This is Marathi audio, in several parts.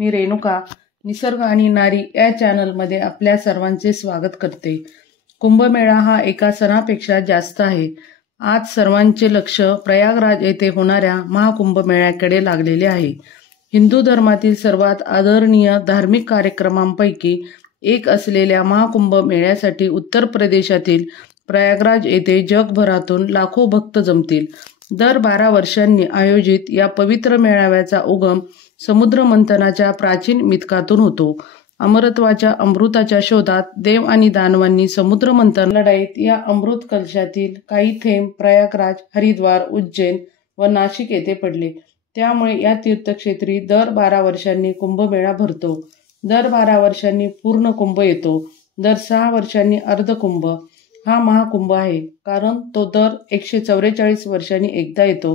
मी रेणुका निसर्ग आणि नारी या चॅनलमध्ये आपल्या सर्वांचे स्वागत करते। कुंभमेळा हा एका सणापेक्षा जास्त आहे। आज सर्वांचे लक्ष प्रयागराज येथे होणाऱ्या महाकुंभमेळ्याकडे लागलेले आहे। हिंदू धर्मातील सर्वात आदरणीय धार्मिक कार्यक्रमांपैकी एक असलेल्या महाकुंभमेळ्यासाठी उत्तर प्रदेशातील प्रयागराज येथे जगभरातून लाखो भक्त जमतील। दर 12 वर्षांनी आयोजित या पवित्र मेळाव्याचा उगम समुद्र मंथनाच्या प्राचीन मिथकातून होतो। अमरत्वाच्या अमृताच्या शोधात देव आणि दानवांनी समुद्र मंथन लढाईत या अमृत कलशातील काही थेंब प्रयागराज, हरिद्वार, उज्जैन व नाशिक येथे पडले। त्यामुळे या तीर्थक्षेत्री दर 12 वर्षांनी कुंभमेळा भरतो। दर 12 वर्षांनी पूर्ण कुंभ येतो। दर 6 वर्षांनी अर्धकुंभ हा महाकुंभ आहे, कारण तो दर 144 वर्षांनी एकदा येतो।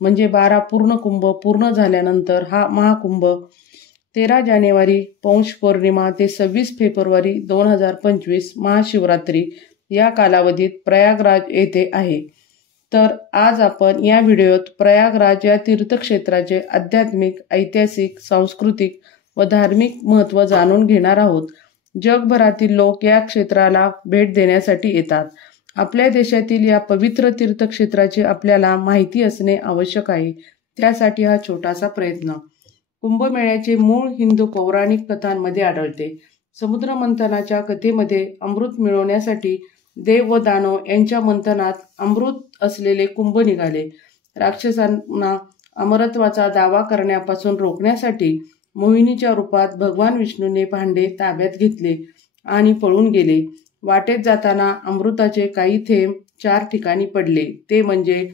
म्हणजे 12 पूर्ण कुंभ पूर्ण झाल्यानंतर हा महाकुंभ 13 जानेवारी पौष पौर्णिमा ते 26 फेब्रुवारी 2025 महाशिवरात्री या कालावधीत प्रयागराज येथे आहे। तर आज आपण या व्हिडिओत प्रयागराज या तीर्थक्षेत्राचे आध्यात्मिक, ऐतिहासिक, सांस्कृतिक व धार्मिक महत्त्व जाणून घेणार आहोत। जगभरातील लोक या क्षेत्राला भेट देण्यासाठी येतात। आपल्या देशातील या पवित्र तीर्थक्षेत्राची आपल्याला माहिती असणे आवश्यक आहे। त्यासाठी हा छोटासा प्रयत्न। कुंभमेळ्याचे मूळ हिंदू पौराणिक कथांमध्ये आढळते। समुद्र मंथनाच्या कथेमध्ये अमृत मिळवण्यासाठी देव व दानव यांच्या मंथनात अमृत असलेले कुंभ निघाले। राक्षसांना अमरत्वाचा दावा करण्यापासून रोखण्यासाठी मोहिनीच्या रूपात भगवान विष्णूने भांडे ताब्यात घेतले आणि पळून गेले। वाटेत जाताना अमृताचे काही थेंब 4 ठिकाणी पडले, ते म्हणजे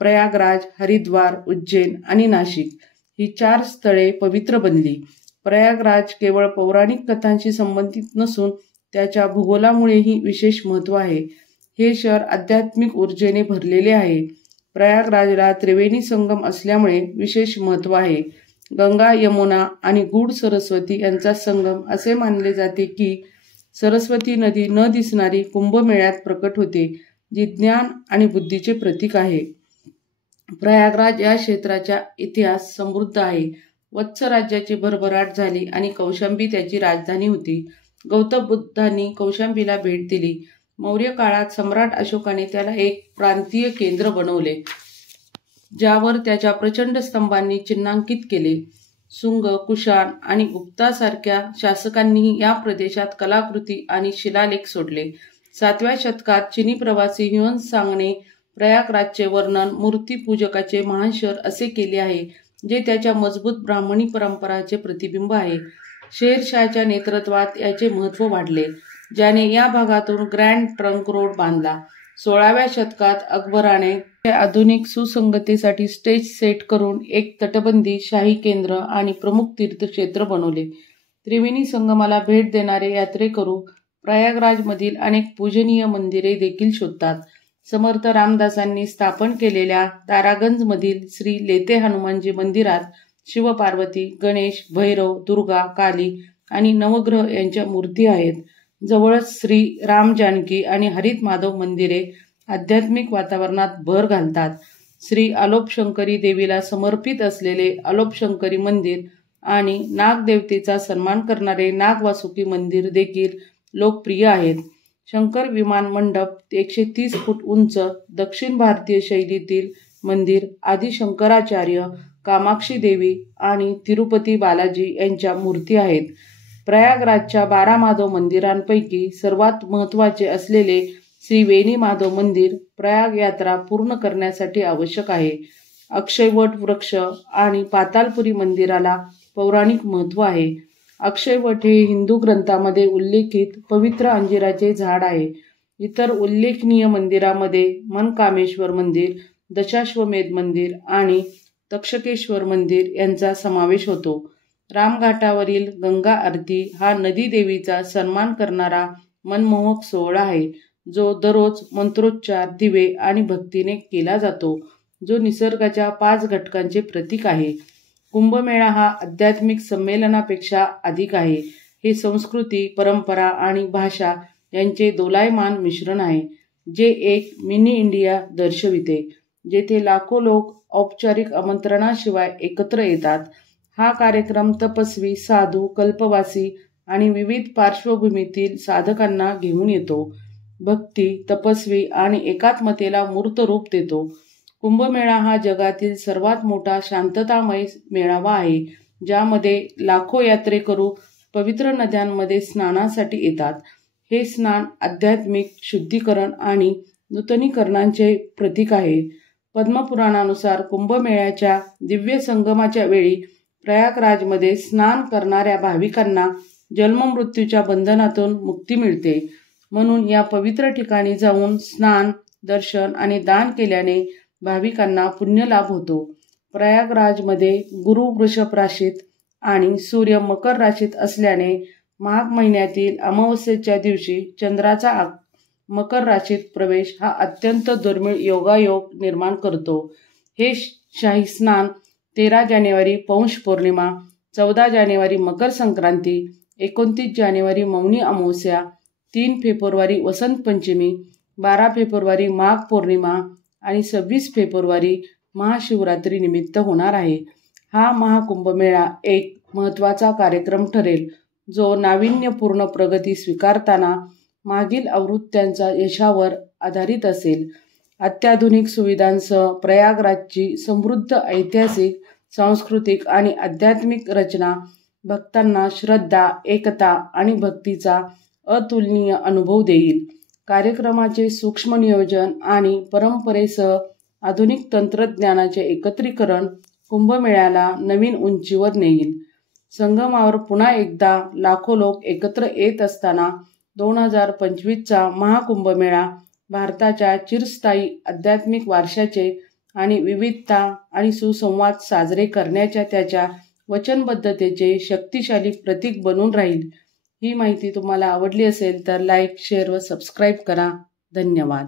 प्रयागराज, हरिद्वार, उज्जैन आणि नाशिक। ही 4 स्थळे पवित्र बनली। प्रयागराज केवळ पौराणिक कथांशी संबंधित नसून त्याच्या भूगोलामुळेही विशेष महत्त्व आहे। हे शहर आध्यात्मिक ऊर्जेने भरलेले आहे। प्रयागराजला त्रिवेणी संगम असल्यामुळे विशेष महत्त्व आहे। गंगा, यमुना आणि गूढ सरस्वती यांचा संगम असे मानले जाते की सरस्वती नदी न दिसणारी कुंभमेळ्यात प्रकट होते, जी ज्ञान आणि बुद्धीचे प्रतीक आहे। प्रयागराज या क्षेत्राचा इतिहास समृद्ध आहे। वत्स राज्याची भरभराट झाली आणि कौशांबी त्याची राजधानी होती। गौतम बुद्धांनी कौशांबीला भेट दिली। मौर्य काळात सम्राट अशोकाने त्याला एक प्रांतीय केंद्र बनवले, ज्यावर त्याच्या प्रचंड स्तंभांनी चिन्हांकित केले। सुंग, कुशाण आणि गुप्तासारख्या शासकांनीही या प्रदेशात कलाकृती आणि शिलालेख सोडले। 7व्या शतकात चीनी प्रवासी ह्युन सांगने प्रयागराजचे वर्णन मूर्तिपूजकाचे महान शहर असे केले आहे, जे त्याच्या मजबूत ब्राह्मणी परंपराचे प्रतिबिंब आहे। शेरशाहच्या नेतृत्वात याचे महत्त्व वाढले, ज्याने या भागातून ग्रँड ट्रंक रोड बांधला। 16व्या शतकात अकबराने आधुनिक सुसंगतीसाठी स्टेज सेट करून एक तटबंदी, शाही केंद्र आणि प्रमुख तीर्थक्षेत्र बनवले। त्रिवेणी संगमाला भेट देणारे यात्रेकरू प्रयागराजमधील अनेक पूजनीय मंदिरे देखील शोधतात। समर्थ रामदासांनी स्थापन केलेल्या तारागंजमधील श्री लेते हनुमानजी मंदिरात शिव, पार्वती, गणेश, भैरव, दुर्गा, काली आणि नवग्रह यांच्या मूर्ती आहेत। जवळच श्री राम जानकी आणि हरित माधव मंदिरे आध्यात्मिक वातावरणात भर घालतात। श्री आलोपशंकरी देवीला समर्पित असलेले आलोपशंकरी मंदिर आणि नागदेवतेचा सन्मान करणारे नागवासुकी मंदिर देखील लोकप्रिय आहेत। शंकर विमान मंडप 130 फूट उंच दक्षिण भारतीय शैलीतील मंदिर, आदि शंकराचार्य, कामाक्षी देवी आणि तिरुपती बालाजी यांच्या मूर्ती आहेत। प्रयागराजच्या 12 माधव मंदिरांपैकी सर्वात महत्त्वाचे असलेले श्री वेणी माधव मंदिर प्रयाग यात्रा पूर्ण करण्यासाठी आवश्यक आहे। अक्षयवट वृक्ष आणि पातालपुरी मंदिराला पौराणिक महत्त्व आहे। अक्षयवट हे हिंदू ग्रंथामध्ये उल्लेखित पवित्र अंजिराचे झाड आहे। इतर उल्लेखनीय मंदिरांमध्ये मनकामेश्वर मंदिर, दशाश्वमेध मंदिर आणि तक्षकेश्वर मंदिर यांचा समावेश होतो। रामघाटावरील गंगा आरती हा नदी देवीचा सन्मान करणारा मनमोहक सोहळा आहे, जो दररोज मंत्रोच्चार, दिवे आणि भक्तीने केला जातो, जो निसर्गाच्या 5 घटकांचे प्रतीक आहे। कुंभमेळा हा आध्यात्मिक संमेलनापेक्षा अधिक आहे। हे संस्कृती, परंपरा आणि भाषा यांचे दोलायमान मिश्रण आहे, जे एक मिनी इंडिया दर्शविते, जेथे लाखो लोक औपचारिक आमंत्रणाशिवाय एकत्र येतात। हा कार्यक्रम तपस्वी, साधू, कल्पवासी आणि विविध पार्श्वभूमीतील साधकांना घेऊन येतो. भक्ती, तपस्वी आणि एकात्मतेला मूर्त रूप देतो. कुंभमेळा हा जगातील सर्वात मोठा शांततामय मेळावा आहे, ज्यामध्ये लाखो यात्रेकरू पवित्र नद्यांमध्ये स्नानासाठी येतात. हे स्नान आध्यात्मिक शुद्धीकरण आणि नूतनीकरणाचे प्रतीक आहे. पद्मपुराणानुसार कुंभमेळ्याच्या दिव्य संगमाच्या वेळी प्रयागराजमध्ये स्नान करणाऱ्या भाविकांना जन्ममृत्यूच्या बंधनातून मुक्ती मिळते. म्हणून या पवित्र ठिकाणी जाऊन स्नान, दर्शन आणि दान केल्याने भाविकांना पुण्यलाभ होतो. प्रयागराजमध्ये गुरु वृषभ राशीत आणि सूर्य मकर राशीत असल्याने माघ महिन्यातील अमावस्येच्या दिवशी चंद्राचा मकर राशीत प्रवेश हा अत्यंत दुर्मिळ योगायोग निर्माण करतो. हे शाही स्नान 13 जानेवारी पौष पौर्णिमा, 14 जानेवारी मकर संक्रांती, 29 जानेवारी मौनी अमावस्या, 3 फेब्रुवारी वसंत पंचमी, 12 फेब्रुवारी माघ पौर्णिमा आणि 26 फेब्रुवारी महाशिवरात्री निमित्त होणार आहे. हा महाकुंभमेळा एक महत्त्वाचा कार्यक्रम ठरेल, जो नाविन्यपूर्ण प्रगती स्वीकारताना मागील आवृत्त्यांच्या यशावर आधारित असेल. अत्याधुनिक सुविधांसह प्रयागराजची समृद्ध ऐतिहासिक, सांस्कृतिक आणि आध्यात्मिक रचना भक्तांना श्रद्धा, एकता आणि भक्तीचा अतुलनीय अनुभव देईल. कार्यक्रमाचे सूक्ष्म नियोजन आणि परंपरेसह आधुनिक तंत्रज्ञानाचे एकत्रीकरण कुंभमेळ्याला नवीन उंचीवर नेईल. संगमावर पुन्हा एकदा लाखो लोक एकत्र येत असताना 2025चा महाकुंभमेळा भारताच्या चिरस्थायी आध्यात्मिक वारशाचे आणि विविधता आणि सुसंवाद साजरे करण्याच्या त्याच्या वचनबद्धतेचे शक्तिशाली प्रतीक बनून राहील. ही माहिती तुम्हाला आवडली असेल तर लाईक, शेअर व सबस्क्राईब करा. धन्यवाद.